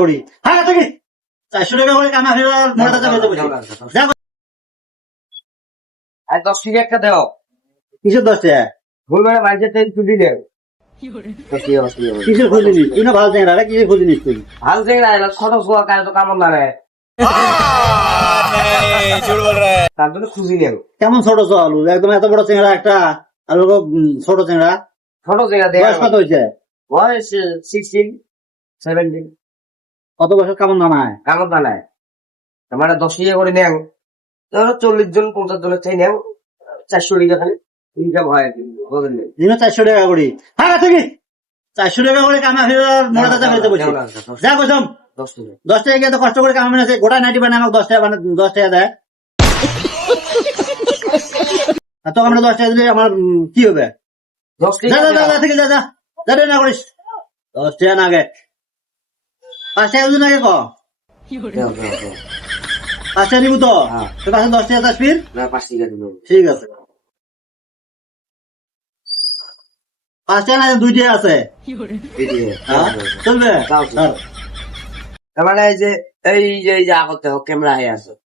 করি হ্যাঁ ঠিক 400 টাকা করে কামা ফেরা মোটা যাবে তো আর 10 টাকা একটা দাও কিসের 10 টাকা ভুল করে মাঝে তেল তুলি দে কিসের খুঁজে নিস তুই না ভালো চেংড়া রে কিসের খুঁজে নিস তুই ভাল থেকে না ছোট ছোয়া কাজ তো কামড় না রে তার জন্য খুঁজি নেব কেমন ছোট চল একদম এত বড় চেংড়া একটা আর লোক ছোট চেংড়া ছোট জায়গা দেয় বয়স কত হয়েছে বয়স 16 17 কত বছর কেমন জানায় কামড় না নাই আমার 10 টাকা করে নেও ধরো 40 জন 50 জনের চাই নেও 400 টাকা খালি ইনকাম হয় বুঝলেন দিনে 400 টাকা করি হ্যাঁ ঠিক 400 টাকা করে কামা ফেরা মোটা যাবে তো বলছি যা কইছম 10 টাকা 10 টাকা গিয়ে তো কষ্ট করে কামা মেনেছে গোটা নাইটি বানায় আমাকে 10 টাকা বানায় 10 টাকা দেয় আর তো আমরা 10 টাকা দিলে আমার কি হবে 10 যা টাকা যা যা থেকে যা যা যা রে না করিস 10 টাকা না আগে 5 টাকা দিন আগে ক দাও দাও 5 টাকা নিবো তো হ্যাঁ। তোর কাছে 10 টাকা আসবির না 5 টাকা দিন ঠিক আছে 5 টাকা না 2 টাকা আছে হ্যাঁ চলবে তার মানে এই যে এই যে আগতে হোক ক্যামেরা হয়ে আছে